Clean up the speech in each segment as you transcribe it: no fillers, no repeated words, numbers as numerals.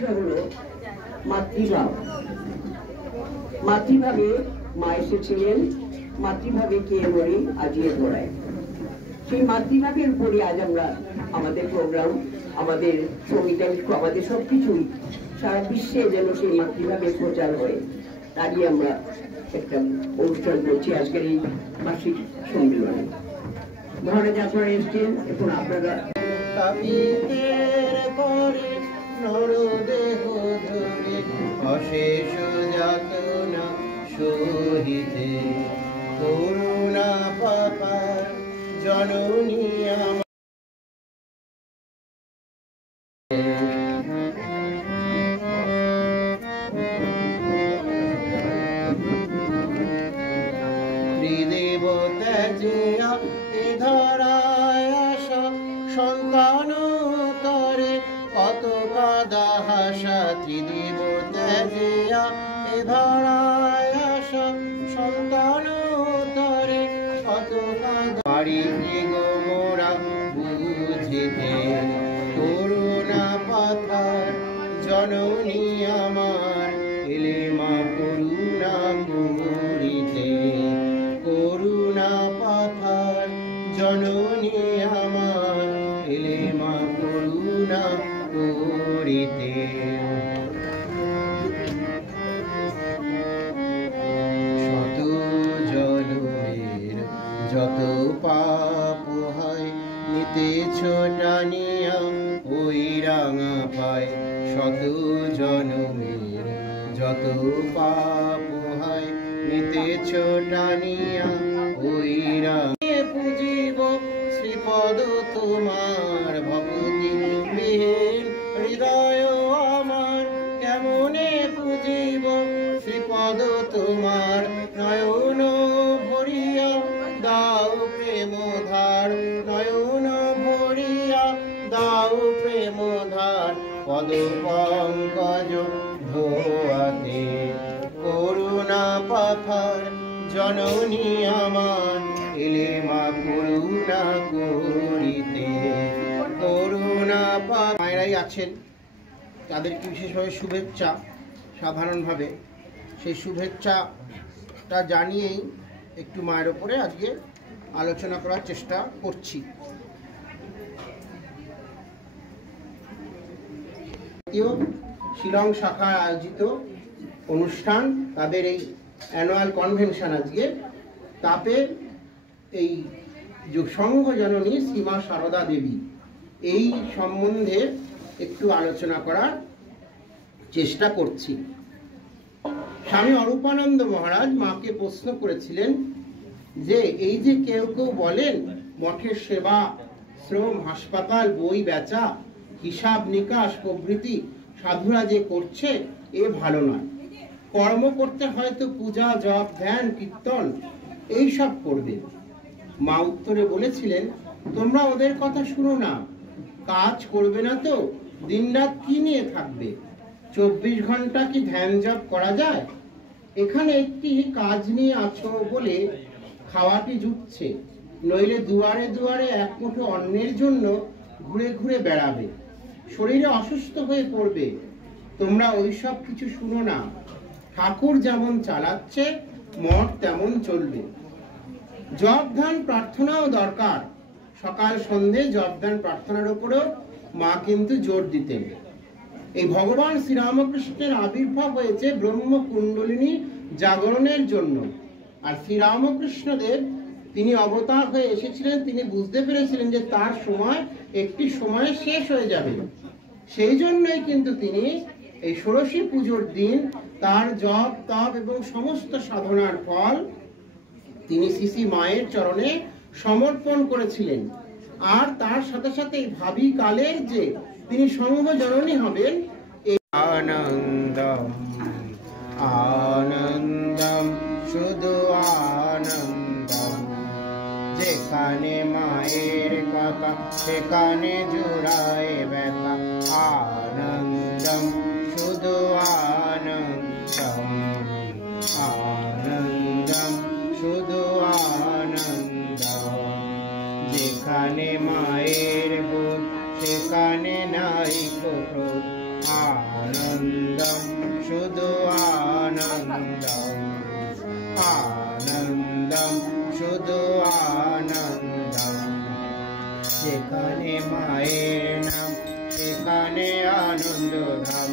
বিষয় হলো মাতৃভাব। মাতৃভাবে মা এসেছিলেন, মাতৃভাবে কে মরি আজিয়ে ধরায়। সেই মাতৃভাবের উপরে আজ আমরা আমাদের প্রোগ্রাম, আমাদের সঙ্গীত, আমাদের সবকিছুই সারা বিশ্বে যেন সেই মাতৃভাবের প্রচার হয়, তারই আমরা একটা অনুষ্ঠান করছি আজকের এই মাসিক সম্মেলনে। মহারাজ আপনারা এসছেন, এখন আপনারা অশেষ যাতনা সহিতে করুণা পাপার জননী আমার ত্রিদেব ত্যাজিয়া এ ধরায় আসা সন্তান তরে কত কাদা হাসা। ত্রিদেব ত্যাজিয়া এ ধরায় আসা সন্তান তরে কত কাদা। বাড়ি গো মোরা বুঝিতে করুণা পাথার জননী আমার এলে মা করুণা করিতে। করুণা পাথার জননী আমার এলে মা করুণা করিতে। শত জনমের যত পাপ হয় নিতেছ টানিয়া ওই রাঙা পায়। শত জনমের যত পাপ হয় নিতেছ টানিয়া ওই রাঙে পুজিব শ্রীপদ তোমার। ভবতি বিহীন হৃদয় আমার কেমনে পুজিব শ্রীপদ তোমার। নয়ন ভরিয়া দাও প্রেম ধার, নয়ন ভরিয়া দাও প্রেম ধার। পদ পঙ্কজ ধোয়াতে করুণা পাথার জননী আমার এলে মা করুণা করিতে। করুণা মায়েরাই আছেন, তাদেরকে বিশেষভাবে শুভেচ্ছা। সাধারণভাবে সেই শুভেচ্ছাটা জানিয়েই একটু মায়ের ওপরে আজকে আলোচনা করার চেষ্টা করছি। শিলং শাখা আয়োজিত অনুষ্ঠান, তাদের এই অ্যানুয়াল কনভেনশন আজকে, তাতে এই সংঘ জননী শ্রীমা সারদা দেবী এই সম্বন্ধে একটু আলোচনা করার চেষ্টা করছি। স্বামী অরূপানন্দ মহারাজ মাকে প্রশ্ন করেছিলেন যে এই যে কেউ কেউ বলেন মঠের সেবা, শ্রম, হাসপাতাল, বই বেচা, হিসাব নিকাশ প্রভৃতি সাধুরা যে করছে এ ভালো নয়। কর্ম করতে হয়তো পূজা, জপ, ধ্যান, কীর্তন এইসব করবে। মা উত্তরে বলেছিলেন, তোমরা ওদের কথা শুনো না, কাজ করবে না তো দিনরাত কি নিয়ে থাকবে? 24 ঘন্টা কি ধ্যান জপ করা যায়? এখানে একটি কাজ নিয়ে আছো বলে খাওয়াটি জুটছে, নইলে দুয়ারে দুয়ারে এক মুঠো অন্নের জন্য ঘুরে ঘুরে বেড়াবে, শরীরে অসুস্থ হয়ে পড়বে। তোমরা ওইসব কিছু শুনো না, ঠাকুর যেমন চালাচ্ছে মঠ তেমন চলবে। জপ ধ্যান প্রার্থনাও দরকার, সকাল সন্ধে জপ ধ্যান প্রার্থনার উপরেও মা কিন্তু জোর দিতেন। এই ভগবান শ্রীরামকৃষ্ণের আবির্ভাব হয়েছে ব্রহ্ম কুণ্ডলিনী জাগরণের জন্য। আর শ্রীরামকৃষ্ণদেব তিনি অবতার হয়ে এসেছিলেন, তিনি বুঝতে পেরেছিলেন যে তার সময় একটি সময়ে শেষ হয়ে যাবে। সেই জন্যই কিন্তু তিনি এই ষোড়শী পুজোর দিন তার জপ তপ এবং সমস্ত সাধনার ফল তিনি শ্রী মায়ের চরণে সমর্পণ করেছিলেন। আর তার সাথে সাথে ভাবি কালের যে তিনি সংঘ জননী হবেন, এই আনন্দম আনন্দম শুধু আনন্দম। যেখানে মায়ের কথা সেখানে জোড়ায় ব্যথা। আনন্দম শুধু আনন্দম, আনন্দম শুধু আনন্দম। যেখানে মায়ের বোধ সেখানে নাই ক্রোধ। शुधु आनंदम आनंदम शुधु आनंदम जेखाने मायेर नाम सेखाने आनंद धाम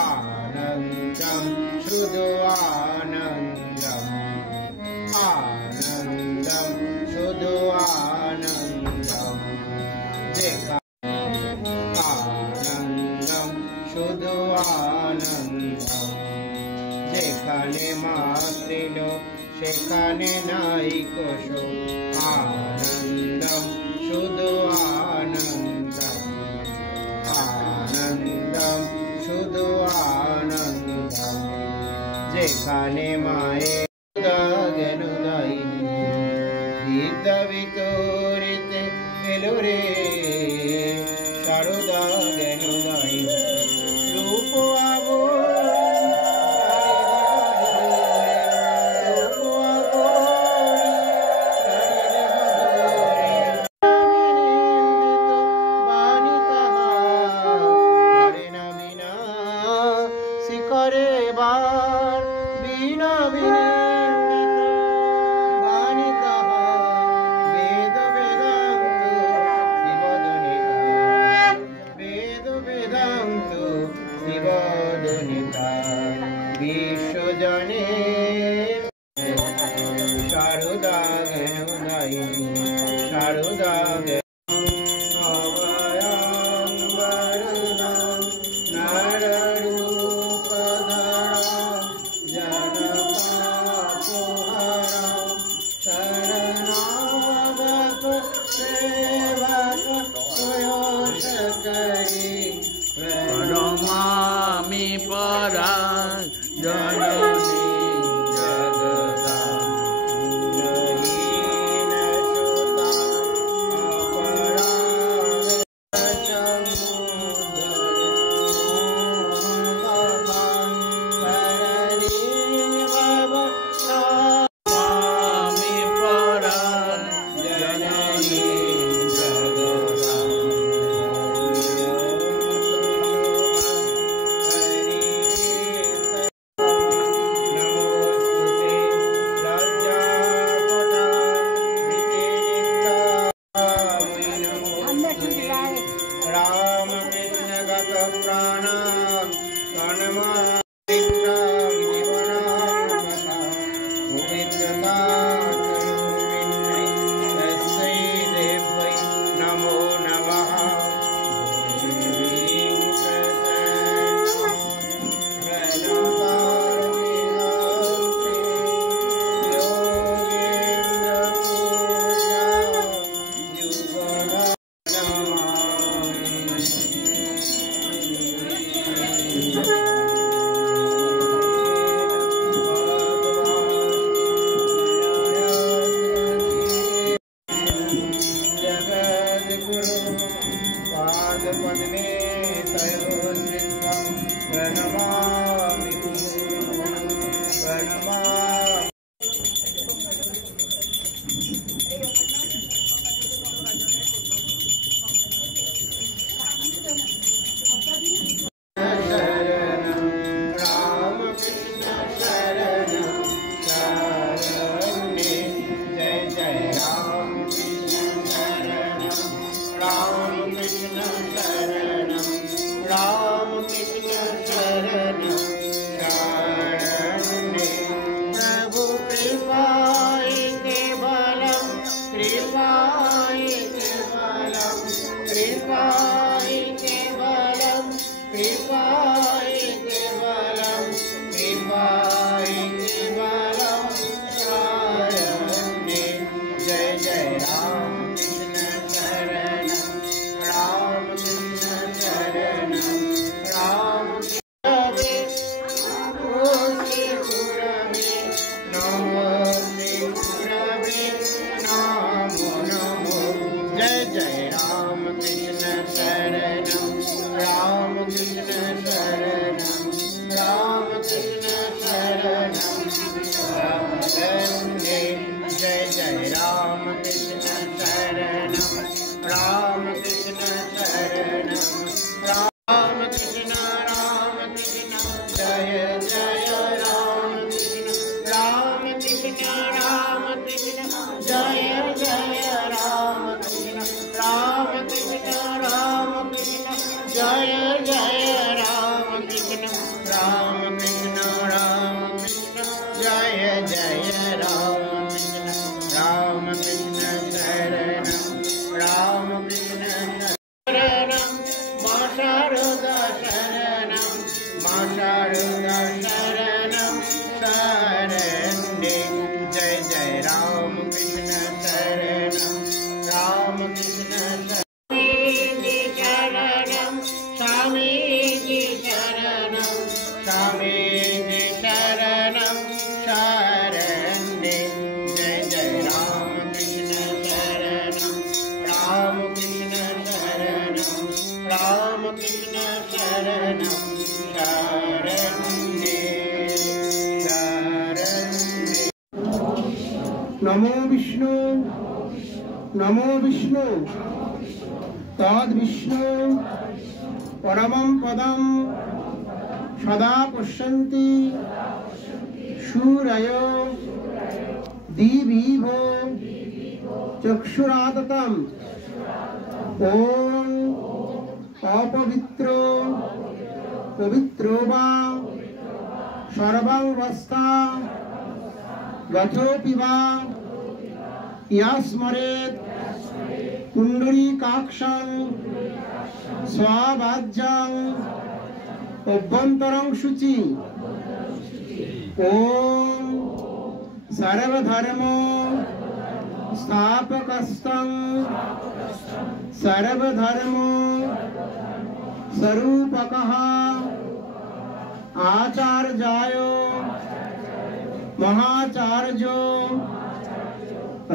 आनंदम शुधु आनंदम आनंदम शुधु आनंदम आनंदम शुधु आनंदम जेखाने मातृलोक सेखाने नाइको शोक आनंदम शुधु आनंदम आनंदम शुधु आनंदम जेखाने माये ज्ञानदायिनी दीप्त वितोरित एलोरे शारदा ज्ञानदायिनी रूप आवो विश्वजने शारदा ज्ञानदायिनी शारदा प्रणमामि परा जननी जगदां कुलहीन स्वामी परा जननी जगदां राम कृष्ण गत प्राण नमो नमः पद्मे तयोर्नित्वं प्रणमामि प्रणमामि शरणं राम कृष्ण शरणं शरण्ये जय जय राम कृष्ण शरणं राम कृष्ण शरणं राम कृष्ण शरणं शरण्ये प्रभु कृपाय केवलं कृपाय केवलं कृपाय केवलं कृपाय केवलं कृपाय केवलं शरण्ये जय जय राम कृष्ण शरणं राम कृष्ण शरणं राम नमोस्ते गुरवे नमोस्ते गुरवे नमो नमो जय जय राम कृष्ण शरणं राम कृष्ण शरणं राम कृष्ण शरणं शरण्ये जय जय राम कृष्ण शरणं राम कृष्ण शरणं राम कृष्ण जय कृष्ण शरणं राम कृष्ण शरणं स्वामी जी शरणं स्वामी जी शरणं शरण्ये जय जय राम कृष्ण शरणं राम कृष्ण शरणं राम कृष्ण शरणं शरण्ये शरण्ये नमो विष्णु तद विष्णु परमं पदं सदा पश्यन्ति शूरयो दिवीभो चक्षुराततं ॐ अपवित्रो पवित्रो वा सर्वावस्था गतोऽपि वा यस्मरेत् पुण्डरीकाक्षं स्वाभाज्यं अभ्यन्तरं शुचि ॐ सर्वधर्म स्थापकस्तं सर्वधर्म स्वरूपकः आचार्याय महाचार्यो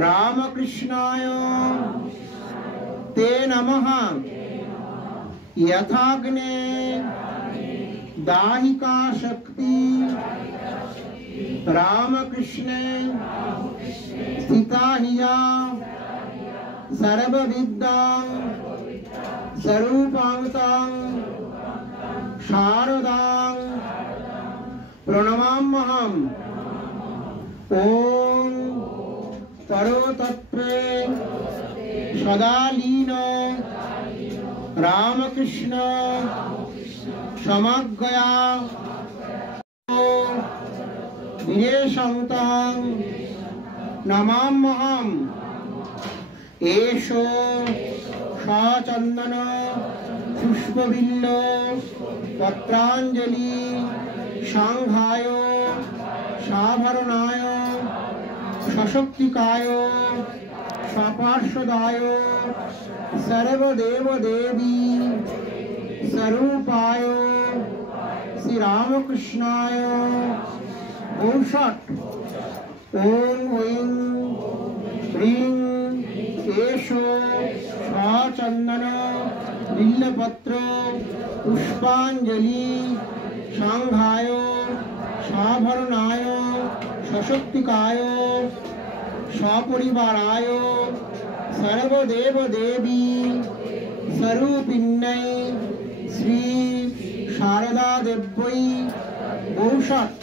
रामकृष्णाय ते नमः यथाग्ने दाहिका शक्ति रामकृष्णे स्थिता हिया सर्वविद्यां स्वरूपांतां शारदां प्रणमाम्यहम् ॐ तरोतत्त्वे सदा लीन रामकृष्ण समग्रया विदेशान्तां नमाम्यहम् एषो सचन्दन पुष्पबिल्ल पत्राञ्जलि सांघाय साभरणाय सशक्तिकाय सपार्षदाय सर्वदेव देवी स्वरूपाय श्री रामकृष्णाय ॐषट् ॐ ऐं ह्रीं एषो सचन्दन बिल्लपत्र पुष्पाञ्जलि सांघाय साभरणाय सशक्तिकाय सपरिवाराय सर्वदेव देवी स्वरूपिण्यै श्री शारदा देव्यै ॐषट्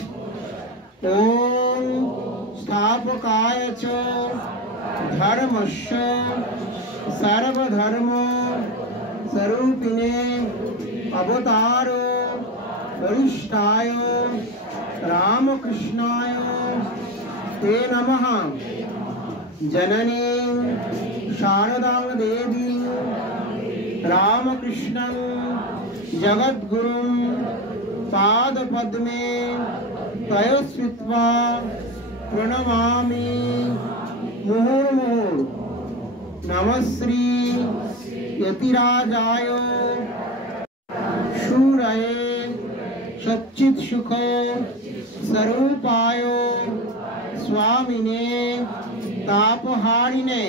ॐ स्थापकाय च धर्मस्य सर्वधर्म स्वरूपिणे अवतार वरिष्ठाय रामकृष्णाय ते नमः जननी शारदां देवी रामकृष्णं जगद्गुरुं पादपद्मे तयस्वित्वा प्रणमामि मुहुर्मुहुः नमः श्री यतिराजाय शूरये सच्चित्सुख स्वरूपाय स्वामिने तापहारिणे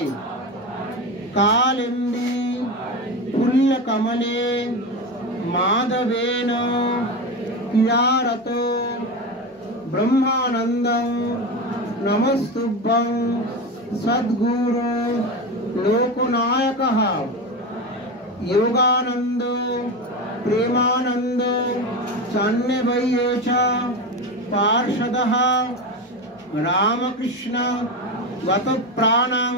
कालिंदी फुल्लकमले माधवेन क्रियारतो ब्रह्मानन्दं नमस्तुभ्यं सद्गुरु लोकनायकः योगानंद प्रेमानंद चान्यवय्य च पार्षदः रामकृष्ण गतप्राणं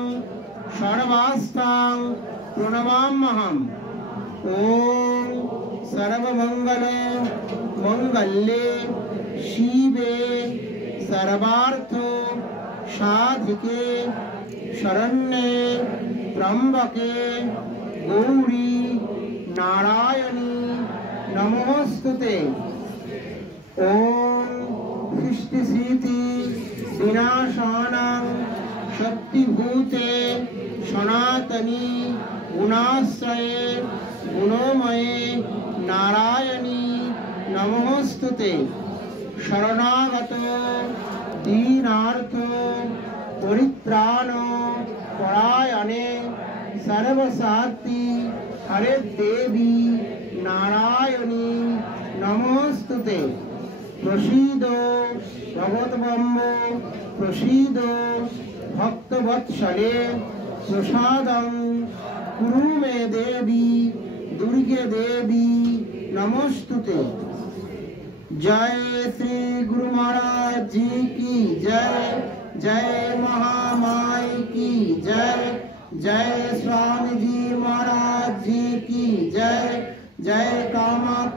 सर्वास्तां प्रणमाम्यहम् ॐ सर्वमंगल मंगल्ये शिवे सर्वार्थ साधिके शरण्ये त्र्यंबके गौरी नारायणी नमोस्तुते। ओम सृष्टिस्थिति विनाशानां शक्ति सनातनी गुणाश्रये गुणोमये नारायणी नमोस्तुते। शरणागत दीनार्थ परित्राण परायणे सर्वसात्ति हरे देवी नारायणी नमोस्तुते। प्रसीद भगवतम्ब प्रसीद भक्तवत्सले प्रसादं कुरु मे देवी दुर्गे देवी नमोस्तुते। जय श्री गुरु महाराज जी की जय। जय महामाई की जय। जय स्वामी जी महाराज जी की जय। जय कामाख्या